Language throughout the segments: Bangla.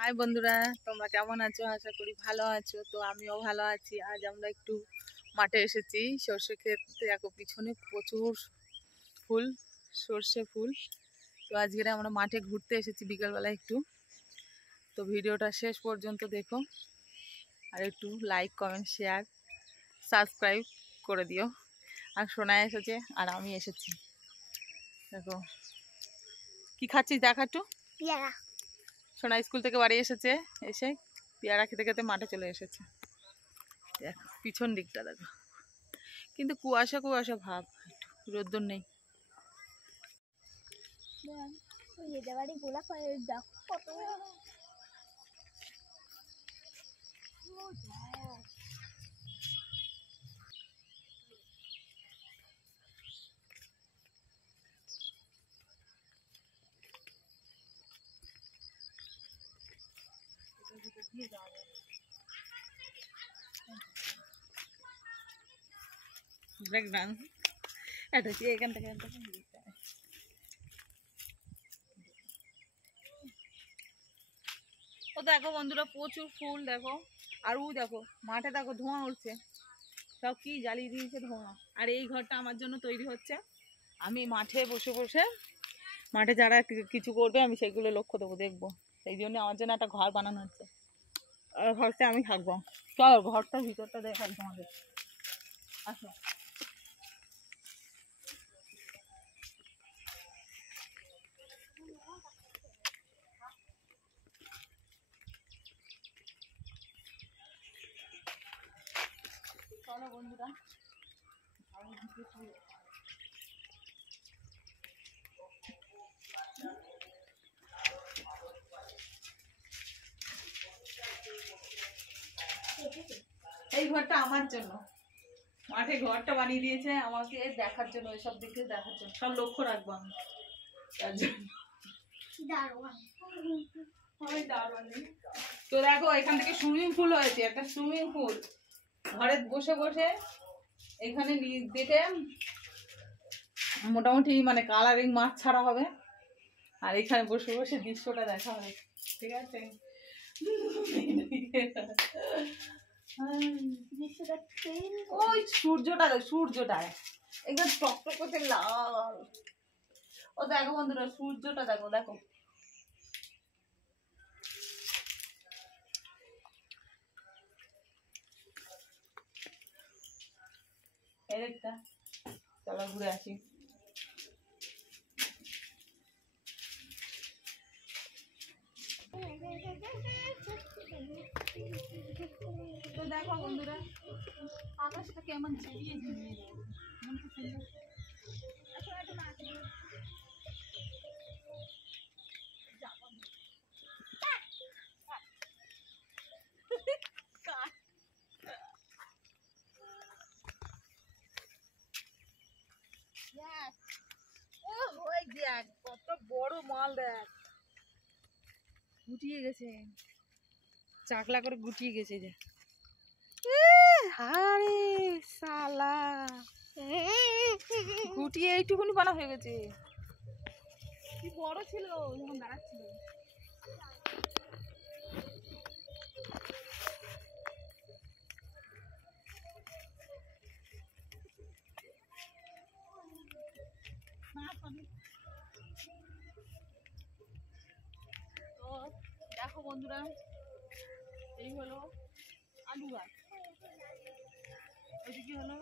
হাই বন্ধুরা, তোমরা কেমন আছো? আশা করি ভালো আছো। তো আমিও ভালো আছি। আজ আমরা একটু মাঠে এসেছি সর্ষে ক্ষেতে। দেখো পিছনে প্রচুর ফুল, সর্ষে ফুল। তো আজকে আমরা মাঠে ঘুরতে এসেছি বিকালবেলা একটু। তো ভিডিওটা শেষ পর্যন্ত দেখো, আর একটু লাইক, কমেন্ট, শেয়ার, সাবস্ক্রাইব করে দিও। আর সোনা এসেছে আর আমি এসেছি। দেখো কি খাচ্ছিস, দেখা একটু। পেয়ারা। সোনা স্কুল থেকে বাড়ি এসেছে, এসে পেয়ারা খেতে খেতে মাঠে চলে এসেছে। দেখো পিছন দিকটা দেখো, কিন্তু কুয়াশা কুয়াশা ভাব, একটু রোদ্দুর নেই। বাড়ি গোলাপ দেখো কত ব্রেক ডান, এটা কি এখান থেকে ও দেখো বন্ধুরা, প্রচুর ফুল দেখো। আর ও দেখো মাঠে দেখো ধোঁয়া উঠছে, সব কি জ্বালিয়ে দিয়েছে ধোঁয়া। আর এই ঘরটা আমার জন্য তৈরি হচ্ছে। আমি মাঠে বসে বসে, মাঠে যারা কিছু করবে আমি সেগুলো লক্ষ্য দেবো, দেখবো। সেই জন্য আমার জন্য একটা ঘর বানানো হচ্ছে, আর ঘরটা আমি থাকবো। চলো ঘরটার ভিতরটা দেখাই তোমাদের, আসো। চলো বন্ধুরা, এই ঘরটা আমার জন্য, মাঠে ঘরটা বানিয়ে দিয়েছে আমাকে দেখার জন্য, ওইসব দিকে দেখার জন্য, সব লক্ষ্য রাখবো আমি তার জন্য। তো দেখো এখান থেকে সুইমিং পুল হয়েছে, একটা সুইমিং পুল। ঘরে বসে বসে এখানে দেখে মোটামুটি মানে কালারিং মাছ ছাড়া হবে, আর এখানে বসে বসে দৃশ্যটা দেখা হবে। ঠিক আছে, ওই সূর্যটা সূর্যটা একদম টকটক করতে লাল। ও দেখো বন্ধুরা, সূর্যটা দেখো দেখো। এদিকটা চলো ঘুরে আসি। তো দেখো বন্ধুরা, আকাশটা কেমন ঝিরিয়ে ঝিরিয়ে দেখ কত বড় মাল, দেখ গুটিয়ে গেছে, চাকলা করে গুটিয়ে গেছে যে। হারে শালা, গুটিয়ে এইটুকুনি বানা হয়ে গেছে। কি বড় ছিল যখন দাঁড়াচ্ছিল। তো দেখো বন্ধুরা, এই হলো আলু গাছ, ওইদিকে হলো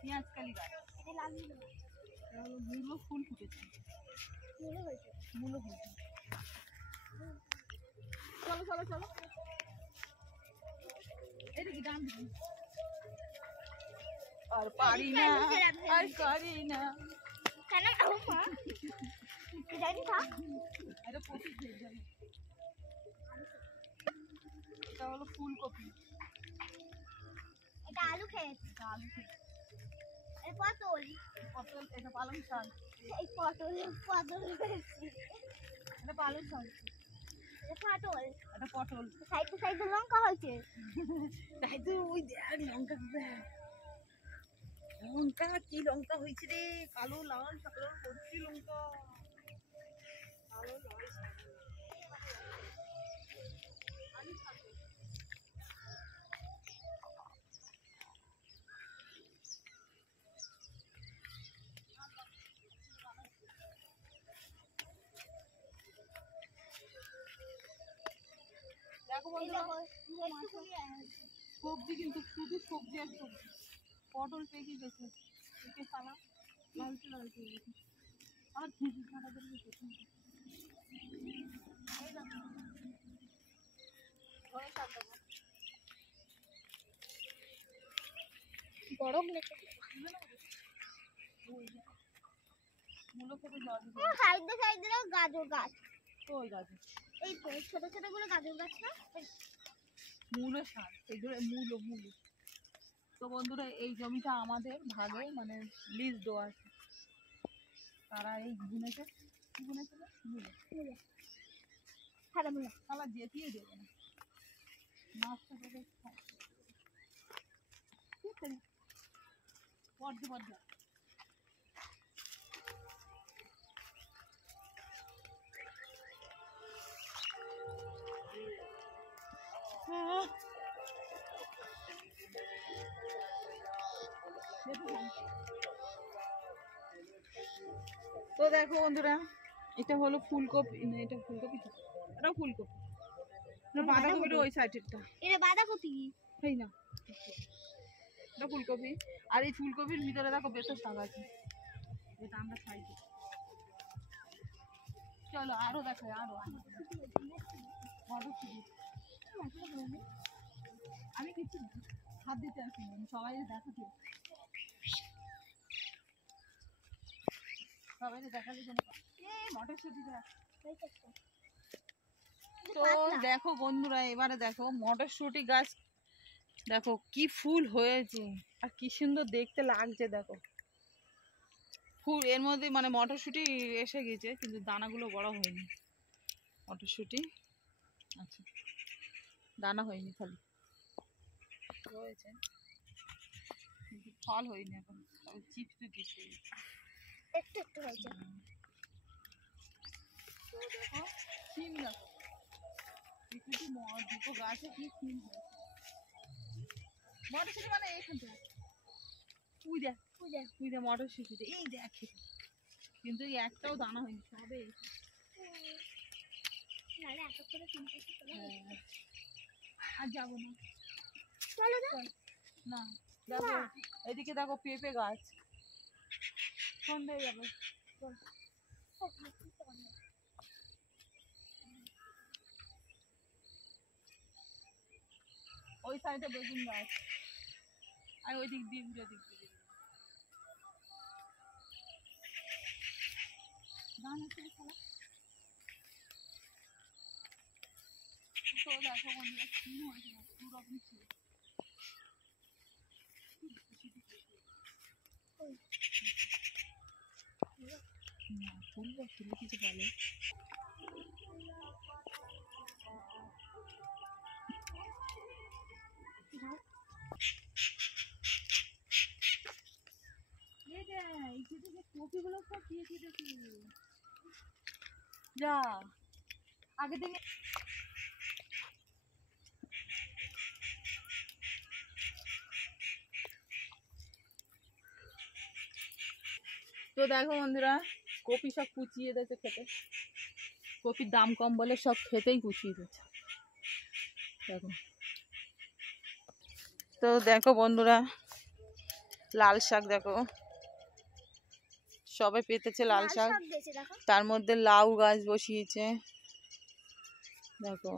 পেঁয়াজ কালি গাছ, হলো মূলো ফুল ফুটেছে, মূলো ফুটেছে। চলো চলো চলো, এদিকে ডান দিকে। আর পারি না, আর পারি না। এটা হলো ফুলকপি, এটা আলু খেয়েছে, আলু খেয়েছে। পটল, পটল, এটা পালং শাক, এই পটল পটল এটা পালং শাক, পটল, এটা পটল। সাইডে সাইডে লঙ্কা হয়েছে। তাই তো, ওই দেখ লঙ্কা, লঙ্কা কি লঙ্কা হয়েছে রে, কালো লাল সাদা ভর্তি লঙ্কা, কালো লাল। দেখো বন্ধুরা সবজি, কিন্তু শুধু সবজি আর সবজি। পটল পেকে গেছে, পেকে সালা লালচে লালচে হয়ে গেছে। আর ঝিঝি ছাড়া ধরে গেছে। এই দেখো ধরে শাক দেবো। গরম লেগে মূলো খেতে জল দিতে সাইডে সাইডে গাজর গাছ। ওই গাছে এই তো ছোট ছোট গুলো গাজর গাছ না? মূলো শাক, এগুলো মূলো মূলো। তো বন্ধুরা এই জমিটা আমাদের ভাগে মানে লিজ দেওয়া আছে। তারা এই বুনেছে, কি বুনেছিল মূলো। সাদা মুলা। আবার যেতেই দেবে না, মাছটা থেকে পর্দে পর্দে। তো দেখো বন্ধুরা, এটা হলো ফুলকপি, না এটা ফুলকপি তো, এটাও ফুলকপি, বাঁধাকপিটা ওই সাইডেরটা, এটা বাঁধাকপি। এই না এটা ফুলকপি। আর এই ফুলকপির ভিতরে দেখো বেতর শাক আছে, এটা আমরা খাই। চলো আরো দেখাই, আরো মটরশুঁটি। আমি কিছু হাত দিতে আসি, সবাই দেখাতে, সবাই দেখালে যেন মটরশুঁটি। তো দেখো বন্ধুরা, এবারে দেখো মটরশুঁটি গাছ, দেখো কি ফুল হয়েছে আর কি সুন্দর দেখতে লাগছে। দেখো ফুল, এর মধ্যে মানে মটরশুঁটি এসে গেছে, কিন্তু দানাগুলো বড় হয়নি। মটরশুঁটি আচ্ছা, দানা হয়নি, খালি হয়েছে কিন্তু ফল হয়নি এখন, চিপতে দিচ্ছে। একটু একটু হয়েছে। তো দেখো সিম, দেখো দুটো গাছে কি সিম হয়েছে। মটরশুঁটি মানে এইখান থেকে তুই দেখ, তুই দেখ মটরশুঁটিতে এই দেখ, কিন্তু এই একটাও দানা হয়নি, সবে আর যাবো না। না দেখো এদিকে দেখো পেঁপে গাছ, সন্ধ্যে হয়ে যাবে। ওই সাইডে বেগুন গাছ, আর ওই দিক দিয়ে ঘুরে দিক দিয়ে ধান হচ্ছে খেলা। তো দেখো বন্ধুরা সিম হয়েছে না, দু রকম ছিল। না ফুল বা ফুলে কিছু বলে। কপিগুলো সব দিয়েছি দেখি, যা আগে থেকে। তো দেখো বন্ধুরা, কপি সব কুচিয়ে দিয়েছে খেতে, কপির দাম কম বলে সব খেতেই কুচিয়ে দিয়েছে। দেখো, তো দেখো বন্ধুরা লাল শাক, দেখো সবে পেতেছে লাল শাক, তার মধ্যে লাউ গাছ বসিয়েছে। দেখো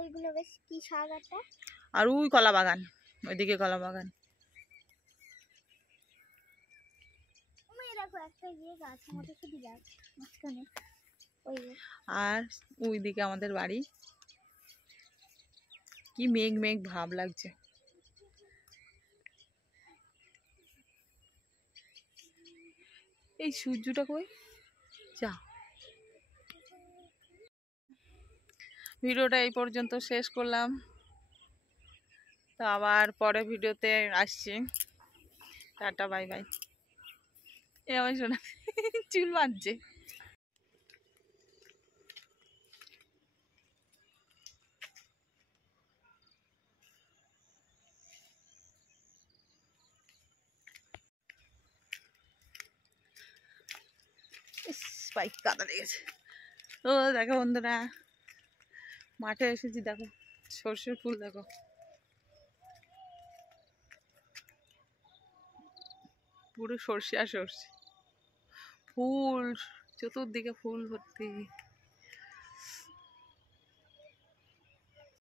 ওইগুলো বেশ কি শাক একটা, আর ওই কলা বাগান, ওইদিকে কলা বাগান। দেখো একটা ইয়ে গাছ, মটরশুঁটি গাছ মাঝখানে, ওই আর ওইদিকে আমাদের বাড়ি, কি মেঘ মেঘ ভাব লাগছে। এই সূর্যটা কই যা। ভিডিওটা এই পর্যন্ত শেষ করলাম, তো আবার পরে ভিডিওতে আসছি। Tata bye bye. এ আমার শোনা চুল বাঁধছে। বাইক কাদা লেগেছে। তো দেখো বন্ধুরা, মাঠে এসেছি, দেখো সর্ষের ফুল, দেখো পুরো সর্ষে আর সর্ষে, ফুল চতুর্দিকে ফুল ভর্তি।